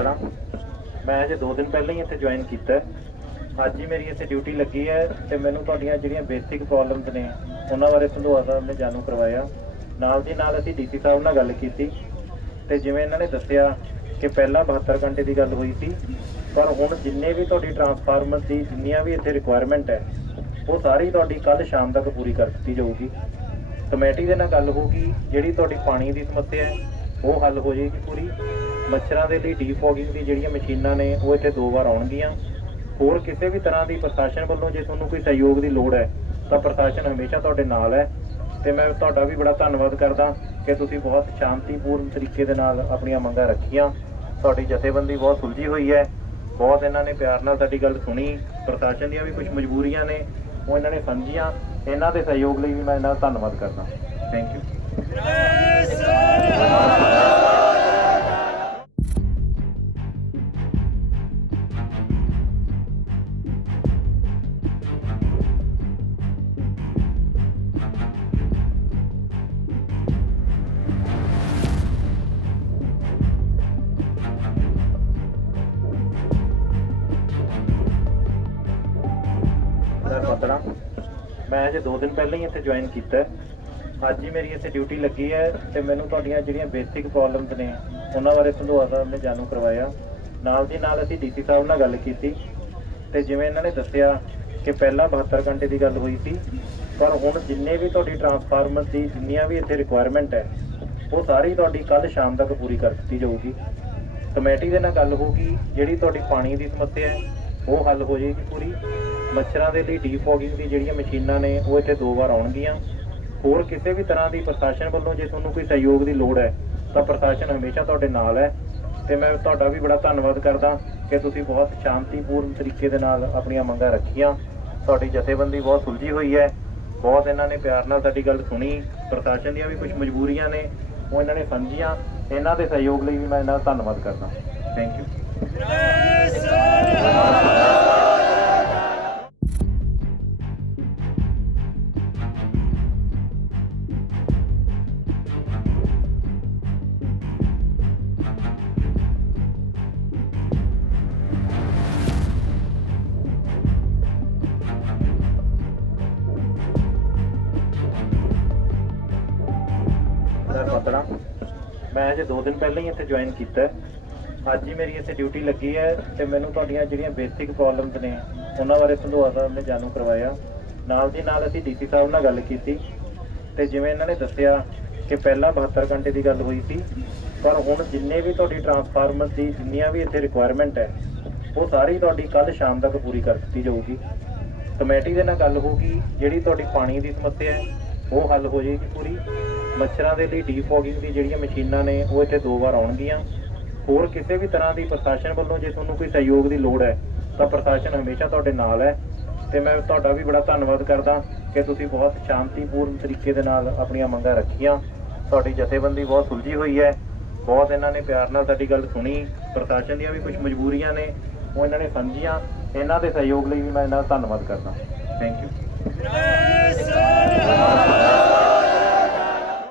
ਪਤੜਾ ਮੈਂ ਅਜੇ 2 ਦਿਨ ਪਹਿਲਾਂ ਹੀ ਇੱਥੇ ਜੁਆਇਨ ਕੀਤਾ। ਅੱਜ ਹੀ ਮੇਰੀ ਇੱਥੇ ਡਿਊਟੀ ਲੱਗੀ ਹੈ ਤੇ ਮੈਨੂੰ ਤੁਹਾਡੀਆਂ ਜਿਹੜੀਆਂ ਬੇਸਿਕ ਪ੍ਰੋਬਲਮਸ ਨੇ, ਉਹਨਾਂ ਬਾਰੇ ਸੰਧੂਆ ਸਾਹਿਬ ਨੇ ਜਾਣੂ ਕਰਵਾਇਆ। ਨਾਲ ਦੀ ਨਾਲ ਅਸੀਂ ਡੀਸੀ ਸਾਹਿਬ ਨਾਲ ਗੱਲ ਕੀਤੀ ਤੇ ਜਿਵੇਂ ਇਹਨਾਂ ਨੇ ਦੱਸਿਆ ਕਿ ਪਹਿਲਾਂ 72 ਘੰਟੇ ਦੀ ਗੱਲ ਹੋਈ ਸੀ, ਪਰ ਹੁਣ ਜਿੰਨੇ ਵੀ ਤੁਹਾਡੀ ਟਰਾਂਸਫਾਰਮਰ ਦੀ ਜਿੰਨੀਆਂ ਵੀ ਇੱਥੇ ਰਿਕੁਆਇਰਮੈਂਟ ਹੈ, ਉਹ ਸਾਰੀ ਤੁਹਾਡੀ ਕੱਲ ਸ਼ਾਮ ਤੱਕ ਪੂਰੀ ਕਰ ਦਿੱਤੀ ਜਾਊਗੀ। ਕਮੇਟੀ ਦੇ ਨਾਲ ਗੱਲ ਹੋਊਗੀ ਜਿਹੜੀ ਤੁਹਾਡੀ ਪਾਣੀ ਦੀ ਸਮੱਸਿਆ ਹੈ, ਉਹ ਹੱਲ ਹੋ ਜਾਏਗੀ ਪੂਰੀ। ਮੱਛਰਾਂ ਦੇ ਲਈ ਡੀਫੋਗਿੰਗ ਦੀ ਜਿਹੜੀਆਂ ਮਸ਼ੀਨਾਂ ਨੇ, ਉਹ ਇੱਥੇ ਦੋ ਵਾਰ ਆਉਣਗੀਆਂ। ਹੋਰ ਕਿਸੇ ਵੀ ਤਰ੍ਹਾਂ ਦੀ ਪ੍ਰਸ਼ਾਸਨ ਵੱਲੋਂ ਜੇ ਤੁਹਾਨੂੰ ਕੋਈ ਸਹਿਯੋਗ ਦੀ ਲੋੜ ਹੈ, ਤਾਂ ਪ੍ਰਸ਼ਾਸਨ ਹਮੇਸ਼ਾ ਤੁਹਾਡੇ ਨਾਲ ਹੈ। ਤੇ ਮੈਂ ਤੁਹਾਡਾ ਵੀ ਬੜਾ ਧੰਨਵਾਦ ਕਰਦਾ ਕਿ ਤੁਸੀਂ ਬਹੁਤ ਸ਼ਾਂਤੀਪੂਰਨ ਤਰੀਕੇ ਦੇ ਨਾਲ ਆਪਣੀਆਂ ਮੰਗਾਂ ਰੱਖੀਆਂ। ਤੁਹਾਡੀ ਜਥੇਬੰਦੀ ਬਹੁਤ ਸੁਲਝੀ ਹੋਈ ਹੈ। ਬਹੁਤ ਇਹਨਾਂ ਨੇ ਪਿਆਰ ਨਾਲ ਸਾਡੀ ਗੱਲ ਸੁਣੀ। ਪ੍ਰਸ਼ਾਸਨ ਦੀਆਂ ਵੀ ਕੁਝ ਮਜਬੂਰੀਆਂ ਨੇ, ਉਹ ਇਹਨਾਂ ਨੇ ਸਮਝੀਆਂ। ਇਹਨਾਂ ਦੇ ਸਹਿਯੋਗ ਲਈ ਵੀ ਮੈਂ ਇਹਨਾਂ ਦਾ ਧੰਨਵਾਦ ਕਰਦਾ। ਥੈਂਕ ਯੂ ਮੈਂ ਪਤੜਾ ਮੈਂ ਅਜੇ 2 ਦਿਨ ਪਹਿਲਾਂ ਹੀ ਇੱਥੇ ਜੁਆਇਨ ਕੀਤਾ। ਅੱਜ ਹੀ ਮੇਰੀ ਇੱਥੇ ਡਿਊਟੀ ਲੱਗੀ ਹੈ ਤੇ ਮੈਨੂੰ ਤੁਹਾਡੀਆਂ ਜਿਹੜੀਆਂ ਬੇਸਿਕ ਪ੍ਰੋਬਲਮਸ ਨੇ, ਉਹਨਾਂ ਬਾਰੇ ਸੰਧੂਆ ਸਾਹਿਬ ਨੇ ਜਾਣੂ ਕਰਵਾਇਆ। ਨਾਲ ਦੀ ਨਾਲ ਅਸੀਂ ਡੀਸੀ ਸਾਹਿਬ ਨਾਲ ਗੱਲ ਕੀਤੀ ਤੇ ਜਿਵੇਂ ਇਹਨਾਂ ਨੇ ਦੱਸਿਆ ਕਿ ਪਹਿਲਾਂ 72 ਘੰਟੇ ਦੀ ਗੱਲ ਹੋਈ ਸੀ, ਪਰ ਹੁਣ ਜਿੰਨੇ ਵੀ ਤੁਹਾਡੀ ਟਰਾਂਸਫਾਰਮਰ ਦੀ ਜਿੰਨੀਆਂ ਵੀ ਇੱਥੇ ਰਿਕੁਆਇਰਮੈਂਟ ਹੈ, ਉਹ ਸਾਰੀ ਤੁਹਾਡੀ ਕੱਲ ਸ਼ਾਮ ਤੱਕ ਪੂਰੀ ਕਰ ਦਿੱਤੀ ਜਾਊਗੀ। ਕਮੇਟੀ ਦੇ ਨਾਲ ਗੱਲ ਹੋਊਗੀ ਜਿਹੜੀ ਤੁਹਾਡੀ ਪਾਣੀ ਦੀ ਸਮੱਸਿਆ ਹੈ, ਉਹ ਹੱਲ ਹੋ ਜਾਏਗੀ ਪੂਰੀ। ਮੱਛਰਾਂ ਦੇ ਲਈ ਡੀਫੋਗਿੰਗ ਦੀ ਜਿਹੜੀਆਂ ਮਸ਼ੀਨਾਂ ਨੇ, ਉਹ ਇੱਥੇ ਦੋ ਵਾਰ ਆਉਣਗੀਆਂ। ਹੋਰ ਕਿਸੇ ਵੀ ਤਰ੍ਹਾਂ ਦੀ ਪ੍ਰਸ਼ਾਸਨ ਵੱਲੋਂ ਜੇ ਤੁਹਾਨੂੰ ਕੋਈ ਸਹਿਯੋਗ ਦੀ ਲੋੜ ਹੈ, ਤਾਂ ਪ੍ਰਸ਼ਾਸਨ ਹਮੇਸ਼ਾ ਤੁਹਾਡੇ ਨਾਲ ਹੈ। ਤੇ ਮੈਂ ਤੁਹਾਡਾ ਵੀ ਬੜਾ ਧੰਨਵਾਦ ਕਰਦਾ ਕਿ ਤੁਸੀਂ ਬਹੁਤ ਸ਼ਾਂਤੀਪੂਰਨ ਤਰੀਕੇ ਦੇ ਨਾਲ ਆਪਣੀਆਂ ਮੰਗਾਂ ਰੱਖੀਆਂ। ਤੁਹਾਡੀ ਜਥੇਬੰਦੀ ਬਹੁਤ ਸੁਲਝੀ ਹੋਈ ਹੈ। ਬਹੁਤ ਇਹਨਾਂ ਨੇ ਪਿਆਰ ਨਾਲ ਸਾਡੀ ਗੱਲ ਸੁਣੀ। ਪ੍ਰਸ਼ਾਸਨ ਦੀਆਂ ਵੀ ਕੁਝ ਮਜਬੂਰੀਆਂ ਨੇ, ਉਹ ਇਹਨਾਂ ਨੇ ਸਮਝੀਆਂ। ਇਹਨਾਂ ਦੇ ਸਹਿਯੋਗ ਲਈ ਵੀ ਮੈਂ ਇਹਨਾਂ ਦਾ ਧੰਨਵਾਦ ਕਰਦਾ। ਥੈਂਕ ਯੂ ਮੈਂ ਪਤੜਾ ਮੈਂ ਅਜੇ 2 ਦਿਨ ਪਹਿਲਾਂ ਹੀ ਇੱਥੇ ਜੁਆਇਨ ਕੀਤਾ। ਅੱਜ ਹੀ ਮੇਰੀ ਇੱਥੇ ਡਿਊਟੀ ਲੱਗੀ ਹੈ ਤੇ ਮੈਨੂੰ ਤੁਹਾਡੀਆਂ ਜਿਹੜੀਆਂ ਬੇਸਿਕ ਪ੍ਰੋਬਲਮਸ ਨੇ, ਉਹਨਾਂ ਬਾਰੇ ਸੰਧੂਆ ਸਾਹਿਬ ਨੇ ਜਾਣੂ ਕਰਵਾਇਆ। ਨਾਲ ਦੀ ਨਾਲ ਅਸੀਂ ਡੀਸੀ ਸਾਹਿਬ ਨਾਲ ਗੱਲ ਕੀਤੀ ਤੇ ਜਿਵੇਂ ਇਹਨਾਂ ਨੇ ਦੱਸਿਆ ਕਿ ਪਹਿਲਾਂ 72 ਘੰਟੇ ਦੀ ਗੱਲ ਹੋਈ ਸੀ, ਪਰ ਹੁਣ ਜਿੰਨੇ ਵੀ ਤੁਹਾਡੀ ਟਰਾਂਸਫਾਰਮਰ ਦੀ ਜਿੰਨੀਆਂ ਵੀ ਇੱਥੇ ਰਿਕੁਆਇਰਮੈਂਟ ਹੈ, ਉਹ ਸਾਰੀ ਤੁਹਾਡੀ ਕੱਲ ਸ਼ਾਮ ਤੱਕ ਪੂਰੀ ਕਰ ਦਿੱਤੀ ਜਾਊਗੀ। ਕਮੇਟੀ ਦੇ ਨਾਲ ਗੱਲ ਹੋਊਗੀ ਜਿਹੜੀ ਤੁਹਾਡੀ ਪਾਣੀ ਦੀ ਸਮੱਸਿਆ ਹੈ, ਉਹ ਹੱਲ ਹੋ ਜਾਏਗੀ ਪੂਰੀ। ਮੱਛਰਾਂ ਦੇ ਲਈ ਡੀਫੋਗਿੰਗ ਦੀ ਜਿਹੜੀਆਂ ਮਸ਼ੀਨਾਂ ਨੇ, ਉਹ ਇੱਥੇ ਦੋ ਵਾਰ ਆਉਣਗੀਆਂ। ਹੋਰ ਕਿਸੇ ਵੀ ਤਰ੍ਹਾਂ ਦੀ ਪ੍ਰਸ਼ਾਸਨ ਵੱਲੋਂ ਜੇ ਤੁਹਾਨੂੰ ਕੋਈ ਸਹਿਯੋਗ ਦੀ ਲੋੜ ਹੈ, ਤਾਂ ਪ੍ਰਸ਼ਾਸਨ ਹਮੇਸ਼ਾ ਤੁਹਾਡੇ ਨਾਲ ਹੈ। ਤੇ ਮੈਂ ਤੁਹਾਡਾ ਵੀ ਬੜਾ ਧੰਨਵਾਦ ਕਰਦਾ ਕਿ ਤੁਸੀਂ ਬਹੁਤ ਸ਼ਾਂਤੀਪੂਰਨ ਤਰੀਕੇ ਦੇ ਨਾਲ ਆਪਣੀਆਂ ਮੰਗਾਂ ਰੱਖੀਆਂ। ਤੁਹਾਡੀ ਜਥੇਬੰਦੀ ਬਹੁਤ ਸੁਲਝੀ ਹੋਈ ਹੈ। ਬਹੁਤ ਇਹਨਾਂ ਨੇ ਪਿਆਰ ਨਾਲ ਸਾਡੀ ਗੱਲ ਸੁਣੀ। ਪ੍ਰਸ਼ਾਸਨ ਦੀਆਂ ਵੀ ਕੁਝ ਮਜਬੂਰੀਆਂ ਨੇ, ਉਹ ਇਹਨਾਂ ਨੇ ਸਮਝੀਆਂ। ਇਹਨਾਂ ਦੇ ਸਹਿਯੋਗ ਲਈ ਵੀ ਮੈਂ ਇਹਨਾਂ ਦਾ ਧੰਨਵਾਦ ਕਰਦਾ। Thank you